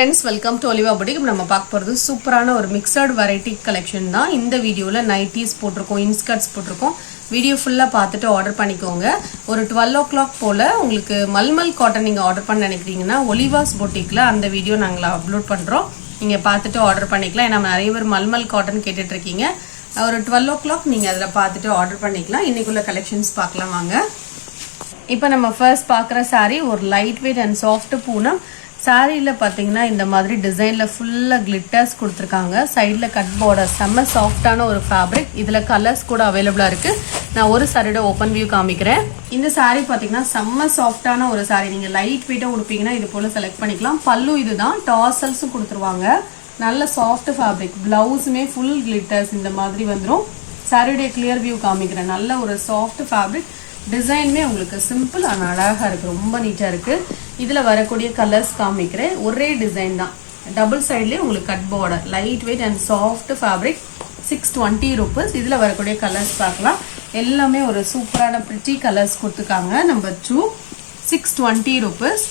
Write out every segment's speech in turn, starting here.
friends, welcome to olivaboutique. நம்ம பார்க்க போறது சூப்பரான ஒரு மிக்ஸ்டு variety collection தான். இந்த வீடியோல nighties போட்டுருக்கோம், inskirts போட்டுருக்கோம். வீடியோ ஃபுல்லா பார்த்துட்டு ஆர்டர் பண்ணிக்கோங்க. ஒரு 12 o'clock போல உங்களுக்கு மல்மல் காட்டன் நீங்க ஆர்டர் பண்ண நினைக்கிறீங்கன்னா Oliva's boutiqueல அந்த வீடியோ நாங்க அப்லோட் பண்றோம். நீங்க பார்த்துட்டு ஆர்டர் பண்ணிக்கலாம். ஏன்னா நிறைய பேர் மல்மல் காட்டன் கேட்டுட்டு இருக்கீங்க. ஒரு 12 o'clock நீங்க அதல பார்த்துட்டு ஆர்டர் பண்ணிக்கலாம். இன்னைக்குள்ள கலெக்ஷன்ஸ் பார்க்கலாம் வாங்க. இப்போ நம்ம ஃபர்ஸ்ட் பார்க்குற saree ஒரு light weight and soft Poonam. சாரியில் பார்த்தீங்கன்னா இந்த மாதிரி டிசைனில் ஃபுல்லாக கிளிட்டர்ஸ் கொடுத்துருக்காங்க. சைடில் கட் பார்டர் செம்ம சாஃப்டான ஒரு ஃபேப்ரிக். இதில் கலர்ஸ் கூட அவைலபிளாக இருக்குது. நான் ஒரு சாரியோட ஓப்பன் வியூ காமிக்கிறேன். இந்த சாரீ பார்த்தீங்கன்னா செம்ம சாஃப்டான ஒரு சாரீ. நீங்கள் லைட் வெயிட்டாக உடுப்பீங்கன்னா இது போல் செலக்ட் பண்ணிக்கலாம். பல்லு இதுதான், டாசல்ஸும் கொடுத்துருவாங்க. நல்ல சாஃப்ட் ஃபேப்ரிக். ப்ளவுஸுமே ஃபுல் கிளிட்டர்ஸ் இந்த மாதிரி வந்துடும். சாரியோடைய கிளியர் வியூ காமிக்கிறேன். நல்ல ஒரு சாஃப்ட் ஃபேப்ரிக். டிசைனுமே உங்களுக்கு சிம்பிள் ஆனால் அழகாக இருக்குது, ரொம்ப நீட்டாக இருக்குது. இதில் வரக்கூடிய கலர்ஸ் காமிக்கிறேன். ஒரே டிசைன் தான், டபுள் சைட்லேயே உங்களுக்கு cut border, light weight and soft fabric. 620 rupees. இதில் வரக்கூடிய கலர்ஸ் பார்க்கலாம். எல்லாமே ஒரு சூப்பரான பிரிட்டி கலர்ஸ் கொடுத்துருக்காங்க. Number 2 620 rupees.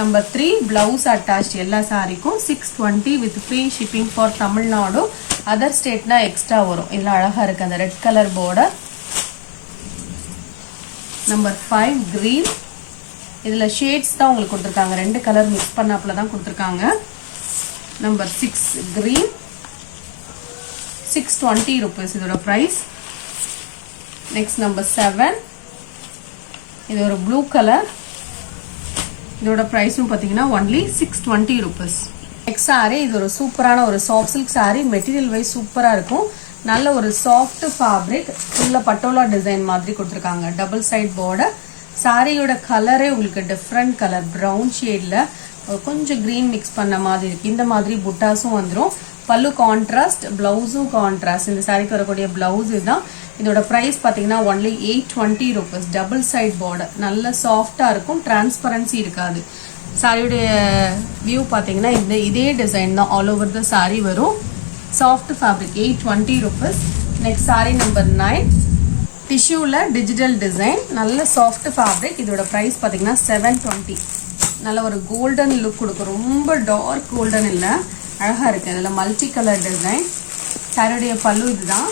Number 3 blouse attach எல்லா சாரிக்கும் 620 with free shipping for Tamil Nadu. Other ஸ்டேட்னா எக்ஸ்ட்ரா வரும். இதில் அழகாக இருக்குது அந்த red colour border. Number 5 green. இதில் ஷேட்ஸ் தான் உங்களுக்கு கொடுத்துருக்காங்க, ரெண்டு கலர் மிக்ஸ் பண்ணாப்புல தான் கொடுத்துருக்காங்க. Number 6 green. 620 rupees இதோட ப்ரைஸ். Next number 7. இது ஒரு ப்ளூ கலர். இதோட ப்ரைஸும் பார்த்தீங்கன்னா ஒன்லி 620 rupees. நெக்ஸ்ட் சாரி இது ஒரு சூப்பரான ஒரு soft silk sari. Material wise சூப்பராக இருக்கும். நல்ல ஒரு சாஃப்ட் ஃபேப்ரிக். ஃபுல்லாக பட்டோலா டிசைன் மாதிரி கொடுத்துருக்காங்க. Double side border. சாரியோட கலரே உங்களுக்கு டிஃப்ரெண்ட் கலர், ப்ரௌன் ஷேடில் கொஞ்சம் க்ரீன் மிக்ஸ் பண்ண மாதிரி இருக்கு. இந்த மாதிரி புட்டாஸும் வந்துடும். பல்லு கான்ட்ராஸ்ட், பிளவுஸும் கான்ட்ராஸ்ட். இந்த சாரிக்கு வரக்கூடிய பிளவுஸ் இதுதான். இதோட ப்ரைஸ் பார்த்தீங்கன்னா only 820 rupees. Double side border. நல்ல சாஃப்டாக இருக்கும், டிரான்ஸ்பரன்சி இருக்காது. சாரியோடைய வியூ பார்த்தீங்கன்னா இதே டிசைன் தான் ஆல் ஓவர் த சாரி வரும். Soft fabric. 820 rupees. Next sari number 9. டிஷ்யூவில் டிஜிட்டல் டிசைன். நல்ல சாஃப்ட் ஃபேப்ரிக். இதோட ப்ரைஸ் பார்த்தீங்கன்னா 720. நல்ல ஒரு கோல்டன் லுக் கொடுக்கும். ரொம்ப டார்க் கோல்டன் இல்லை, அழகாக இருக்குது. அதில் மல்டி கலர் டிசைன். சாரியுடைய பல்லு இதுதான்.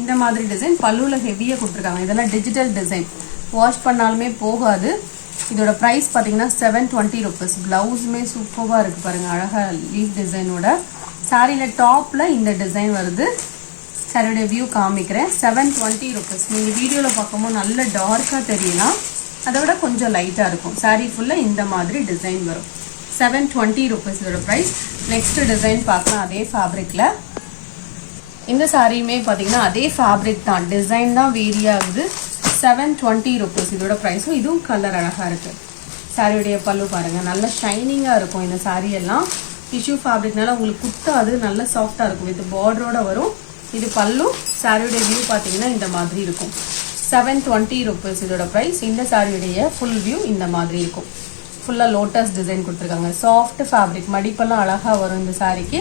இந்த மாதிரி டிசைன் பல்லுவில் ஹெவியாக கொடுத்துருக்காங்க. இதெல்லாம் டிஜிட்டல் டிசைன், வாஷ் பண்ணாலுமே போகாது. இதோட ப்ரைஸ் பார்த்தீங்கன்னா 720 rupees. ப்ளவுஸுமே சூப்பராக இருக்குது பாருங்கள், அழகாக லீஃப் டிசைனோட. சாரியில் டாப்பில் இந்த டிசைன் வருது. சாரியோடைய வியூ காமிக்கிறேன். 720 rupees. நீங்கள் வீடியோவில் பார்க்கும்போது நல்ல டார்க்காக தெரியலாம், அதை விட கொஞ்சம் லைட்டாக இருக்கும். சாரி ஃபுல்லாக இந்த மாதிரி டிசைன் வரும். 720 rupees இதோட ப்ரைஸ். நெக்ஸ்ட் டிசைன் பார்க்கலாம் அதே ஃபேப்ரிக்கில். இந்த சாரியுமே பார்த்தீங்கன்னா அதே ஃபேப்ரிக் தான், டிசைன் தான் வேரி ஆகுது. 720 rupees இதோட ப்ரைஸும். இதுவும் கலர் அழகாக இருக்குது. சாரியுடைய பல்லு பாருங்கள், நல்ல ஷைனிங்காக இருக்கும். இந்த சாரி எல்லாம் டிஷ்யூ ஃபேப்ரிக்னால உங்களுக்கு குத்தாது, நல்ல சாஃப்டாக இருக்கும். வித் பார்டரோட வரும். இது பல்லு. சாரியுடைய வியூ பார்த்தீங்கன்னா இந்த மாதிரி இருக்கும். 720 rupees இதோட ப்ரைஸ். இந்த சாரியுடைய ஃபுல் வியூ இந்த மாதிரி இருக்கும். ஃபுல்லாக லோட்டஸ் டிசைன் கொடுத்துருக்காங்க. சாஃப்ட் ஃபேப்ரிக், மடிப்பெல்லாம் அழகாக வரும். இந்த சாரிக்கு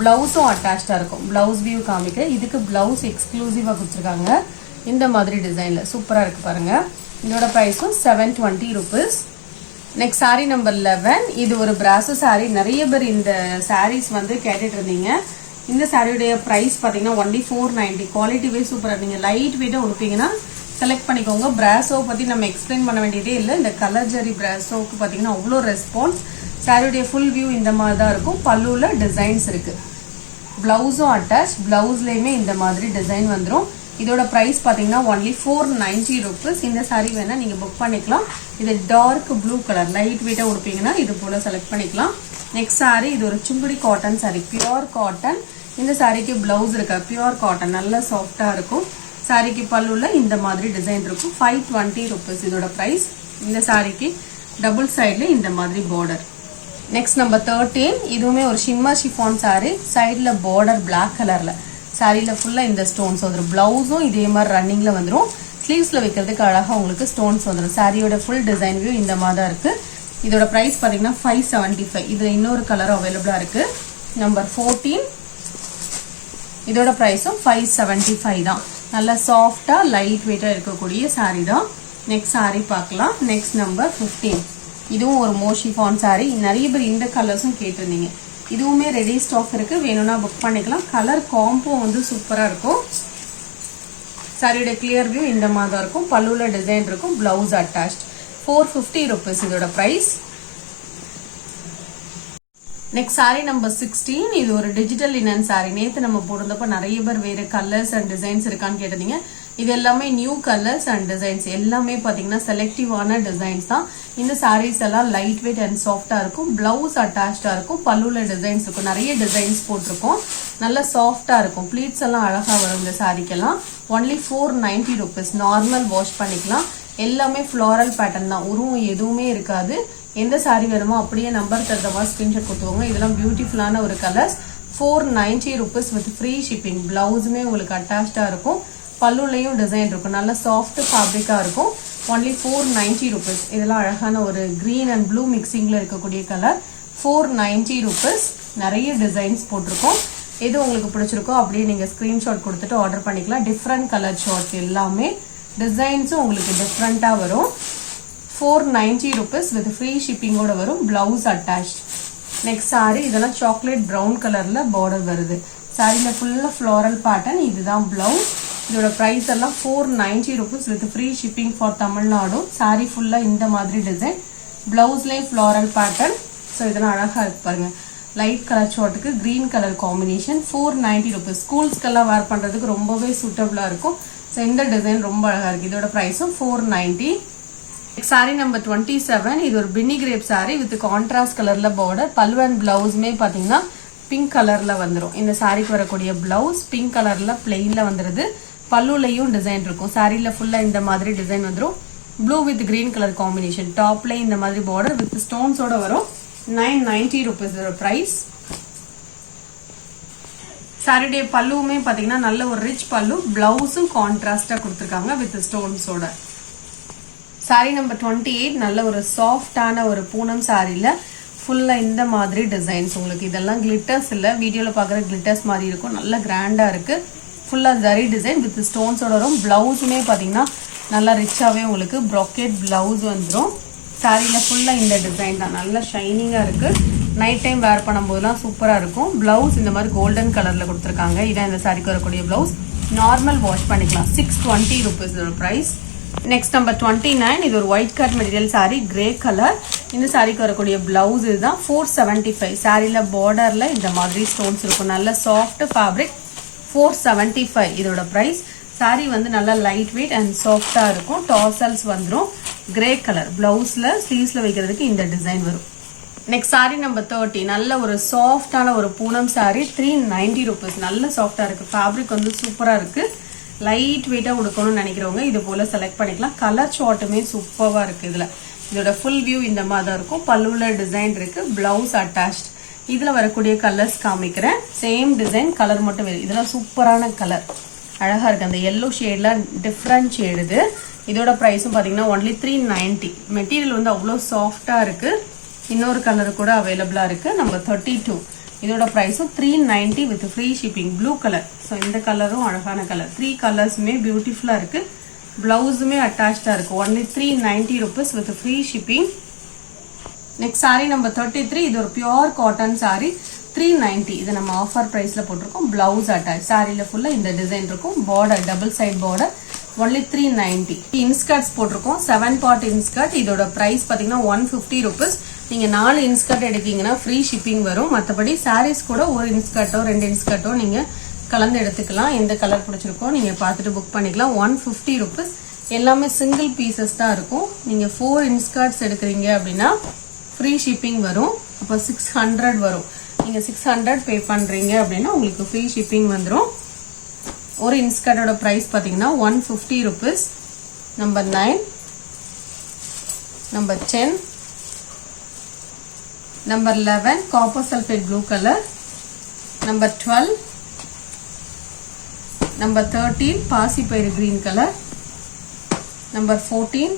ப்ளவுஸும் அட்டாச்சாக இருக்கும். ப்ளவுஸ் வியூ காமிக்கிறேன். இதுக்கு ப்ளவுஸ் எக்ஸ்க்ளூசிவாக கொடுத்துருக்காங்க. இந்த மாதிரி டிசைனில் சூப்பராக இருக்குது பாருங்கள். இதோட ப்ரைஸும் 720 rupees. Next sari number 11. இது ஒரு பிராசோ சாரி. நிறைய பேர் இந்த சாரீஸ் வந்து கேட்டுட்டு இருந்தீங்க. இந்த சாரியுடைய ப்ரைஸ் பார்த்தீங்கன்னா ஒன்லி 490. குவாலிட்டி வைஸ் சூப்பராக. நீங்கள் லைட் வெயிட்டாக உடுப்பீங்கன்னா செலக்ட் பண்ணிக்கோங்க. பிராசோ பற்றி நம்ம எக்ஸ்பிளைன் பண்ண வேண்டியதே இல்லை. இந்த கலர் ஜரி பிராசோவுக்கு பார்த்தீங்கன்னா அவ்வளோ ரெஸ்பான்ஸ். சாரியுடைய ஃபுல் வியூ இந்த மாதிரி தான் இருக்கும். பல்லுவில் டிசைன்ஸ் இருக்குது. ப்ளவுஸும் அட்டாச். ப்ளவுஸ்லேயுமே இந்த மாதிரி டிசைன் வந்துடும். இதோட ப்ரைஸ் பார்த்தீங்கன்னா ஒன்லி 490 rupees. இந்த சாரீ வேணால் நீங்கள் புக் பண்ணிக்கலாம். இது டார்க் ப்ளூ கலர், லைட் வெயிட்டாக உடுப்பீங்கன்னா இது போல் செலக்ட் பண்ணிக்கலாம். நெக்ஸ்ட் சாரீ இது ஒரு Sungudi cotton sari, pure cotton. இந்த சாரிக்கு பிளவுஸ் இருக்கா, பியூர் காட்டன், நல்ல சாஃப்டாக இருக்கும். சாரிக்கு பல்லுல இந்த மாதிரி டிசைன் இருக்கும். 520 rupees இதோட ப்ரைஸ். இந்த சாரிக்கு டபுள் சைடில் இந்த மாதிரி பார்டர். Next number 13. இதுவுமே ஒரு ஷிம்மர் ஷிஃபான் சாரீ. சைடில் பார்டர் பிளாக் கலரில். சாரியில் ஃபுல்லாக இந்த ஸ்டோன்ஸ் வந்துடும். ப்ளவுஸும் இதே மாதிரி ரன்னிங்கில் வந்துடும். ஸ்லீவ்ஸில் வைக்கிறதுக்கு அழகாக உங்களுக்கு ஸ்டோன்ஸ் வந்துடும். சாரியோட ஃபுல் டிசைன் வியூ இந்த மாதிரி தான் இருக்குது. இதோட ப்ரைஸ் பார்த்தீங்கன்னா 575. இதில் இன்னொரு கலர் அவைலபிளாக இருக்குது. நம்பர் 14. இதோட ப்ரைஸும் 575 தான். நல்லா சாஃப்டாக லைட் வெயிட்டாக இருக்கக்கூடிய சாரீ தான். நெக்ஸ்ட் சாரீ பார்க்கலாம். Next number 15. இதுவும் ஒரு மோஷிஃபான் saree. நிறைய பேர் இந்த கலர்ஸும் கேட்டிருந்தீங்க. இதுவுமே ரெடி ஸ்டாக் இருக்கு, வேணும்னா புக் பண்ணிக்கலாம். கலர் காம்போ வந்து சூப்பரா இருக்கும். சாரியோட கிளியர் வியூ இந்த மாதிரி தான் இருக்கும். பல்லுல டிசைன் இருக்கும், பிளவுஸ் அட்டாச்ட். 450 rupees இதோட பிரைஸ். Next sari number 16. இது ஒரு டிஜிட்டல் லினன் சாரி. நேத்து நம்ம போடுறப்ப நிறைய பேர் வேற கலர்ஸ் அண்ட் டிசைன்ஸ் இருக்கான்னு கேட்டீங்க. இது எல்லாமே நியூ கலர்ஸ் அண்ட் டிசைன்ஸ். எல்லாமே பாத்தீங்கன்னா செலக்டிவான டிசைன்ஸ் தான். இந்த சாரீஸ் எல்லாம் லைட் வெயிட் அண்ட் சாஃப்டா இருக்கும். பிளவுஸ் அட்டாச்சா இருக்கும். பல்லுல டிசைன்ஸ் இருக்கும். நிறைய டிசைன்ஸ் போட்டிருக்கோம். நல்ல சாஃப்டா இருக்கும். ப்ளீட்ஸ் எல்லாம் அழகா வரும் இந்த சாரிக்கெல்லாம். Only 490 rupees. நார்மல் வாஷ் பண்ணிக்கலாம். எல்லாமே ஃப்ளோரல் பேட்டர்ன் தான். உருவம் எதுவுமே இருக்காது. எந்த சாரி வேணுமோ அப்படியே நம்பர் தகுந்த மாதிரி ஸ்கிரீன்ஷாட் கொடுத்துவாங்க. இதெல்லாம் பியூட்டிஃபுல்லான ஒரு colours. 490 rupees with free shipping. பிளவுஸுமே உங்களுக்கு அட்டாச்சா இருக்கும். பல்லுலையும் டிசைன் இருக்கும். நல்ல சாஃப்ட் ஃபேப்ரிக்கா இருக்கும். Only 490 rupees. இதெல்லாம் அழகான ஒரு கிரீன் அண்ட் ப்ளூ மிக்சிங்ல இருக்கக்கூடிய கலர். 490 rupees. நிறைய டிசைன்ஸ் போட்டிருக்கோம். எது உங்களுக்கு பிடிச்சிருக்கோ அப்படியே நீங்க ஸ்கிரீன்ஷாட் கொடுத்துட்டு ஆர்டர் பண்ணிக்கலாம். டிஃப்ரெண்ட் கலர் ஷார்ட்ஸ் எல்லாமே டிசைன்ஸும் உங்களுக்கு டிஃப்ரெண்டா வரும். 490 rupees with free shipping ஓட வரும். Blouse attached. நெக்ஸ்ட் சாரி இதெல்லாம் சாக்லேட் பிரவுன் கலர்ல பார்டர் வருது. சாரியில ஃபுல்லா ஃப்ளோரல் பேட்டர்ன். இதுதான் பிளவுஸ். இதோட பிரைஸ் எல்லாம் 490 rupees with free shipping for Tamil Nadu. Sari ஃபுல்லா இந்த மாதிரி டிசைன். பிளவுஸ்லயும் ஃப்ளோரல் பேட்டர்ன். ஸோ இதெல்லாம் அழகா இருக்கு பாருங்க. லைட் கலர் ஷார்ட்டுக்கு கிரீன் கலர் காம்பினேஷன். 490 rupees. ஸ்கூல்ஸ்க்கெல்லாம் வேர் பண்றதுக்கு ரொம்பவே சூட்டபிளா இருக்கும். ஸோ இந்த டிசைன் ரொம்ப அழகா இருக்கு. இதோட பிரைஸும் 490. Sorry number 27. இது ஒரு பின்னி கிரேப் சாரி வித் கான்ட்ராஸ்ட் கலர்ல பார்டர். பல்லு அண்ட் பிளவுஸ்மே பாத்தீங்கன்னா பிங்க் கலர்ல வந்துடும். இந்த சாரிக்கு வரக்கூடிய பிளவுஸ் பிங்க் கலர்ல பிளெயின்ல வந்துருது. பல்லுலையும் டிசைன் இருக்கும். சாரியில ஃபுல்லா இந்த மாதிரி டிசைன் வந்துடும். Blue with green colour combination. டாப்ல இந்த மாதிரி பார்டர் வித் ஸ்டோன்ஸோட வரும். 990 rupees பிரைஸ். சாரியுடைய பல்லுவுமே பாத்தீங்கன்னா நல்ல ஒரு ரிச் பல்லு. பிளவுஸும் கான்ட்ராஸ்டா கொடுத்துருக்காங்க வித் ஸ்டோன்ஸோட. Sorry number 28. நல்ல ஒரு சாஃப்டான ஒரு பூனம் சாரியில ஃபுல்லா இந்த மாதிரி டிசைன்ஸ். உங்களுக்கு இதெல்லாம் கிளிட்டர்ஸ் இல்ல, வீடியோல பாக்குற கிளிட்டர்ஸ் மாதிரி இருக்கும். நல்ல கிராண்டா இருக்கு. ஃபுல்லா ஜரி டிசைன் வித் ஸ்டோன்ஸோட வரும். பிளவுஸுமே பாத்தீங்கன்னா நல்லா ரிச்சாவே உங்களுக்கு ப்ராக்கெட் பிளவுஸ் வந்துடும். சாரியில ஃபுல்லா இந்த டிசைன் தான். நல்லா ஷைனிங்கா இருக்கு. நைட் டைம் வேர் பண்ணும்போதெல்லாம் சூப்பரா இருக்கும். பிளவுஸ் இந்த மாதிரி கோல்டன் கலர்ல கொடுத்துருக்காங்க. இதான் இந்த சாரிக்கு வரக்கூடிய பிளவுஸ். நார்மல் வாஷ் பண்ணிக்கலாம். 620 rupees பிரைஸ். Next number 29. இது ஒரு white cut material sorry, grey colour. இந்த சாரிக்கு வரக்கூடிய பிளவுஸ் இதுதான். 475. சாரியில பார்டர்ல இந்த மாதிரி ஸ்டோன்ஸ் இருக்கும். நல்ல சாஃப்ட் ஃபேப்ரிக். 475 இதோட பிரைஸ். சாரி வந்து நல்லா லைட் வெயிட் அண்ட் சாஃப்டா இருக்கும். டாசல்ஸ் வந்துடும். Grey colour. பிளவுஸ்ல ஸ்லீவ்ஸ்ல வைக்கிறதுக்கு இந்த டிசைன் வரும். Next sari number 30. நல்ல ஒரு சாஃப்டான ஒரு பூனம் சாரி. 390 rupees. நல்ல சாஃப்டா இருக்கு. ஃபேப்ரிக் வந்து சூப்பரா இருக்கு. லைட் வெயிட்டா கொடுக்கணும்னு நினைக்கிறவங்க இது போல செலக்ட் பண்ணிக்கலாம். கலர் ஷார்ட்டுமே சூப்பரா இருக்கு. இதுல இதோட ஃபுல் வியூ இந்த மாதிரி தான் இருக்கும். பல்லுல டிசைன் இருக்கு. Blouse attached. இதுல வரக்கூடிய கலர்ஸ் காமிக்கிறேன். சேம் டிசைன், கலர் மட்டும் வேறு. இதெல்லாம் சூப்பரான கலர். அழகா இருக்கு. அந்த எல்லோ ஷேட்ல டிஃப்ரெண்ட் ஷேடு இது. இதோட பிரைஸும் பாத்தீங்கன்னா ஒன்லி 390. மெட்டீரியல் வந்து அவ்வளோ சாஃப்டா இருக்கு. இன்னொரு கலர் கூட அவைலபிளா இருக்கு. நம்பர் 32. இதோட பிரைஸும் 390 with free shipping. Blue colour. So இந்த கலரும் அழகான கலர். 3 கலர்ஸுமே பியூட்டிஃபுல்லா இருக்கு. பிளவுஸுமே அட்டாச்சா இருக்கு. Only 390 rupees with free shipping. Next sari number 33. இது ஒரு பியூர் காட்டன் சாரி. 390. இது நம்ம ஆஃபர் பிரைஸ்ல போட்டிருக்கோம். Blouse attach. சாரியில ஃபுல்லா இந்த டிசைன் இருக்கும். Border double side border. Only 390. Inskirts போட்டிருக்கோம். 7 part இன்ஸ்கர்ட். இதோட பிரைஸ் பாத்தீங்கன்னா 150 rupees. நீங்க 4 இன்ஸ்கர்ட் எடுத்தீங்கன்னா ஃப்ரீ ஷிப்பிங் வரும். மற்றபடி சாரீஸ் கூட ஒரு இன்ஸ்கர்ட்டோ 2 இன்ஸ்கர்ட்டோ நீங்க கலந்து எடுத்துக்கலாம். எந்த கலர் பிடிச்சிருக்கோ நீங்க பார்த்துட்டு புக் பண்ணிக்கலாம். 150 rupees. எல்லாமே சிங்கிள் பீசஸ் தான் இருக்கும். நீங்க 4 இன்ஸ்கர்ட்ஸ் எடுக்கிறீங்க அப்படின்னா ஃப்ரீ ஷிப்பிங் வரும். அப்போ 600 வரும். நீங்க 600 பே பண்றீங்க அப்படின்னா உங்களுக்கு ஃப்ரீ ஷிப்பிங் வந்துடும். ஒரு இன்ஸ்கர்ட்டோட பிரைஸ் பாத்தீங்கன்னா 150 rupees. Number 9. Number 10. Number 11 copper sulphate blue colour. Number 12. Number 13 பாசிப்பயிறு green colour. Number 14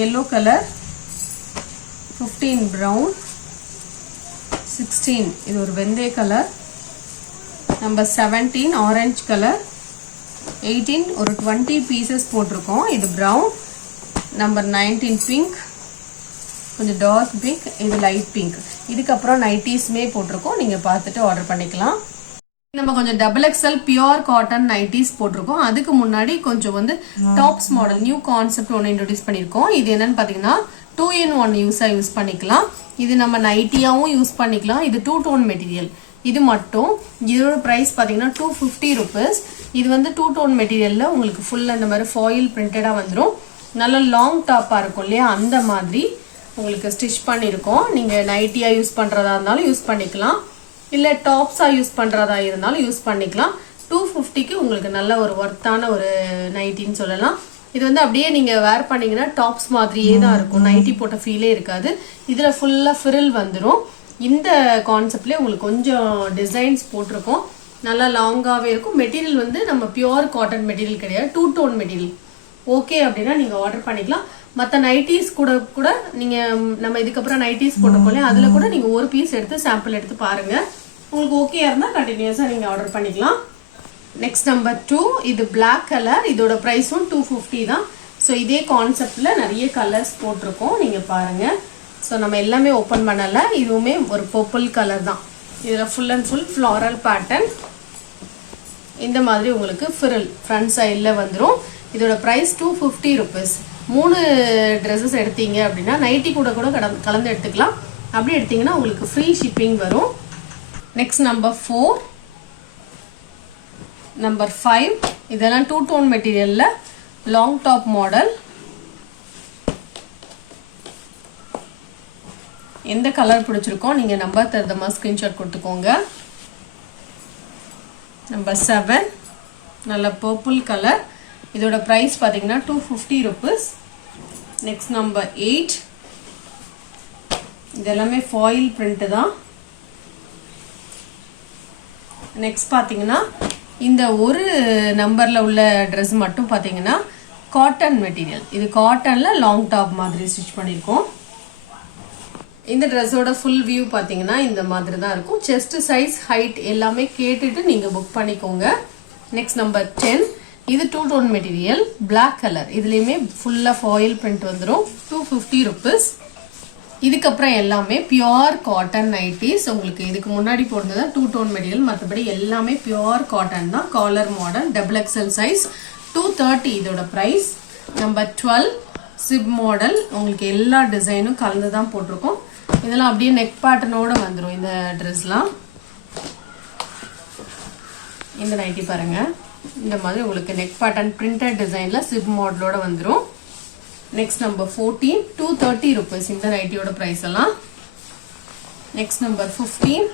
yellow colour. 15 brown. 16 இது ஒரு வெந்தய கலர். Number 17 orange colour. 18 ஒரு 20 பீசஸ் போட்டிருக்கோம். இது பிரவுன். Number 19 pink. கொஞ்சம் டார்க் பிங்க், இது லைட் பிங்க். இதுக்கப்புறம் நைட்டிஸ்மே போட்டிருக்கோம், நீங்கள் பார்த்துட்டு ஆர்டர் பண்ணிக்கலாம். நம்ம கொஞ்சம் XXL பியூர் காட்டன் நைட்டிஸ் போட்டிருக்கோம். அதுக்கு முன்னாடி கொஞ்சம் வந்து டாப்ஸ் மாடல் நியூ கான்செப்ட் ஒன்று இன்ட்ரோடியூஸ் பண்ணியிருக்கோம். இது என்னன்னு பார்த்தீங்கன்னா 2-in-1 யூஸ் பண்ணிக்கலாம். இது நம்ம நைட்டியாவும் யூஸ் பண்ணிக்கலாம். இது 2 டோன் மெட்டீரியல். இது மட்டும் இதோட ப்ரைஸ் பார்த்தீங்கன்னா 250 rupees. இது வந்து 2 டோன் மெட்டீரியல்ல உங்களுக்கு ஃபுல் அந்த மாதிரி ஃபாயில் பிரிண்டடாக வந்துடும். நல்ல லாங் டாப்பாக இருக்கும் இல்லையா, அந்த மாதிரி உங்களுக்கு ஸ்டிச் பண்ணியிருக்கோம். நீங்கள் நைட்டியாக யூஸ் பண்ணுறதா இருந்தாலும் யூஸ் பண்ணிக்கலாம், இல்லை டாப்ஸாக யூஸ் பண்ணுறதா இருந்தாலும் யூஸ் பண்ணிக்கலாம். 250க்கு உங்களுக்கு நல்ல ஒரு ஒர்த்தான ஒரு நைட்டின்னு சொல்லலாம். இது வந்து அப்படியே நீங்கள் வேர் பண்ணிங்கன்னா டாப்ஸ் மாதிரியே தான் இருக்கும், நைட்டி போட்ட ஃபீலே இருக்காது. இதில் ஃபுல்லாக ஃபிரில் வந்துடும். இந்த கான்செப்ட்லேயே உங்களுக்கு கொஞ்சம் டிசைன்ஸ் போட்டிருக்கோம், நல்லா லாங்காகவே இருக்கும். மெட்டீரியல் வந்து நம்ம பியூர் காட்டன் மெட்டீரியல் கிடையாது, 2 டோன் மெட்டீரியல். ஓகே அப்படின்னா நீங்கள் ஆர்டர் பண்ணிக்கலாம். மற்ற நைட்டிஸ் கூட நீங்கள் நம்ம இதுக்கப்புறம் நைட்டிஸ் போட்டிருக்கோம், அதில் கூட நீங்கள் ஒரு பீஸ் எடுத்து சாம்பிள் எடுத்து பாருங்கள். உங்களுக்கு ஓகே இருந்தால் கண்டினியூஸாக நீங்கள் ஆர்டர் பண்ணிக்கலாம். நெக்ஸ்ட் நம்பர் 2, இது பிளாக் கலர். இதோட ப்ரைஸும் 250 தான். ஸோ இதே கான்செப்டில் நிறைய கலர்ஸ் போட்டிருக்கோம், நீங்கள் பாருங்கள். ஸோ நம்ம எல்லாமே ஓப்பன் பண்ணலை, இதுவுமே ஒரு பர்பிள் கலர் தான். இதில் full and full floral pattern. இந்த மாதிரி உங்களுக்கு ஃபிரில் ஃப்ரண்ட் சைடில் வந்துடும். இதோட ப்ரைஸ் 250 rupees. 3 ட்ரெஸ்ஸஸ் எடுத்தீங்க அப்படின்னா நைட்டி கூட கலந்து எடுத்துக்கலாம். அப்படி எடுத்தீங்கன்னா உங்களுக்கு ஃப்ரீ ஷிப்பிங் வரும். Next number 4, number 5. இதெல்லாம் 2 டோன் மெட்டீரியல்ல லாங் டாப் மாடல். எந்த கலர் பிடிச்சிருக்கோ நீங்க நம்பர் தரதமா ஸ்கிரீன்ஷாட் கொடுத்துக்கோங்க. நம்பர் 7, நல்ல பர்பிள் கலர். இதோட பிரைஸ் பாத்தீங்கன்னா 250 rupees. நெக்ஸ்ட் நம்பர் 8, இதெல்லாமே ஃபாயில் பிரிண்ட் தான். நெக்ஸ்ட் பாத்தீங்கன்னா இந்த ஒரு நம்பர்ல உள்ள ட்ரெஸ் மட்டும் பாத்தீங்கன்னா காட்டன் மெட்டீரியல். இது காட்டன்ல லாங் டாப் மாதிரி ஸ்டிச் பண்ணிருக்கோம். இந்த ட்ரெஸ்ஸோட ஃபுல் வியூ பாத்தீங்கன்னா இந்த மாதிரி தான் இருக்கும். செஸ்ட் சைஸ், ஹைட் எல்லாமே கேட்டுட்டு நீங்க புக் பண்ணிக்கோங்க. நெக்ஸ்ட் நம்பர் 10, இது 2 டோன் மெட்டீரியல் பிளாக் கலர். இதுலயுமே ஃபுல்லா ஃபாயில் பிரிண்ட் வந்துடும். 250 rupees. இதுக்கப்புறம் எல்லாமே பியூர் காட்டன் நைட்டிஸ். உங்களுக்கு இதுக்கு முன்னாடி போடுறது 2 டோன் மெட்டீரியல், மற்றபடி எல்லாமே பியூர் காட்டன் தான். காலர் மாடல், XXL சைஸ், 230 இதோட பிரைஸ். Number 12, chip model. உங்களுக்கு எல்லா டிசைனும் கலந்து தான் போட்டிருக்கோம். இதெல்லாம் அப்படியே நெக் பேட்டர்னோட வந்துடும். இந்த ட்ரெஸ்லாம் இந்த நைட்டி பாருங்க, இந்த மாதிரி உங்களுக்கு நெக் பேட்டர்ன் பிரிண்டட் டிசைன்ல சிப் மாடலோட வந்துடும். நெக்ஸ்ட் நம்பர் 14, 230 rupees இந்த நைட்டியோட பிரைஸ் எல்லாம். Next number 15,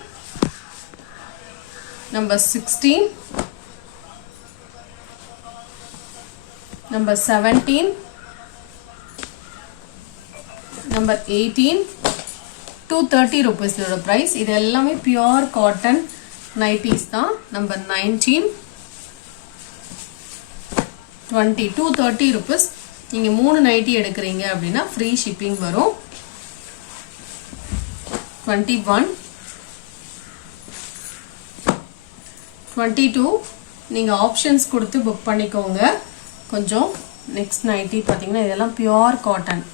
number 16, number 17, number 18, 230 rupees இதோட பிரைஸ். இது எல்லாமே பியூர் காட்டன் நைட்டிஸ் தான். Number 19, 20, 230 rupees. நீங்க 3 நைட்டி எடுக்கிறீங்க அப்படின்னா ஃப்ரீ ஷிப்பிங் வரும். 21, 22 நீங்க ஆப்ஷன்ஸ் கொடுத்து புக் பண்ணிக்கோங்க கொஞ்சம். நெக்ஸ்ட் நைட்டி பாத்தீங்கன்னா இதெல்லாம் பியூர் காட்டன்,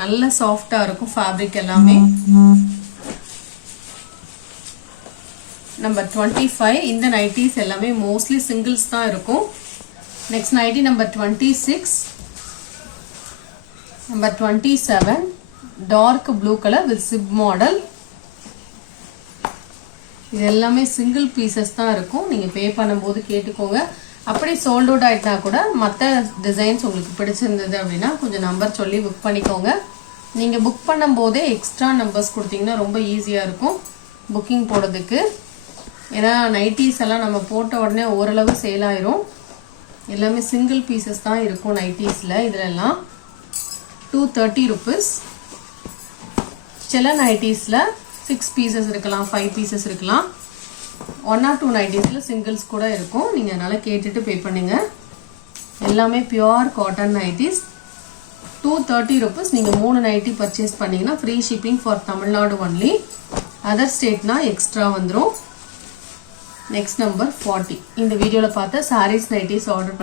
நல்ல சாஃப்டா இருக்கும் ஃபேப்ரிக் எல்லாமே. நம்பர் 25, இந்த நைட்டிஸ் எல்லாமே மோஸ்ட்லி சிங்கிள்ஸ் தான் இருக்கும். Next nighty number 26, number 27, dark blue colour with zip model. இது எல்லாமே சிங்கிள் பீசஸ் தான் இருக்கும், நீங்க பே பண்ணும்போது கேட்டுக்கோங்க. அப்படி சோல்ட் அவுட் ஆயிட்டா கூட மற்ற டிசைன்ஸ் உங்களுக்கு பிடிச்சிருந்தது அப்படின்னா கொஞ்சம் நம்பர் சொல்லி புக் பண்ணிக்கோங்க. நீங்க புக் பண்ணும் போதே எக்ஸ்ட்ரா நம்பர்ஸ் கொடுத்தீங்கன்னா ரொம்ப ஈஸியா இருக்கும் புக்கிங் போடுறதுக்கு. ஏன்னா நைட்டிஸ் எல்லாம் நம்ம போட்ட உடனே ஓரளவு சேல் ஆயிரும். எல்லாமே சிங்கிள் பீசஸ் தான் இருக்கும் நைட்டிஸ்ல. இதுல எல்லாம் 230 rupees. சில நைட்டிஸ்ல 6 பீசஸ் இருக்கலாம், 5 பீசஸ் இருக்கலாம். 1 or 2 நைட்டிஸ்ல சிங்கிள்ஸ் கூட இருக்கும். நீங்க அதனால கேட்டுட்டு பே பண்ணுங்க. எல்லாமே பியூர் காட்டன் நைட்டிஸ். 230 rupees. நீங்க 3 நைட்டி பர்ச்சேஸ் பண்ணீங்கன்னா free shipping for Tamil Nadu only. Other ஸ்டேட்னா எக்ஸ்ட்ரா வந்துடும். Next number 40. இந்த வீடியோல பார்த்த சாரீஸ் நைட்டிஸ் ஆர்டர்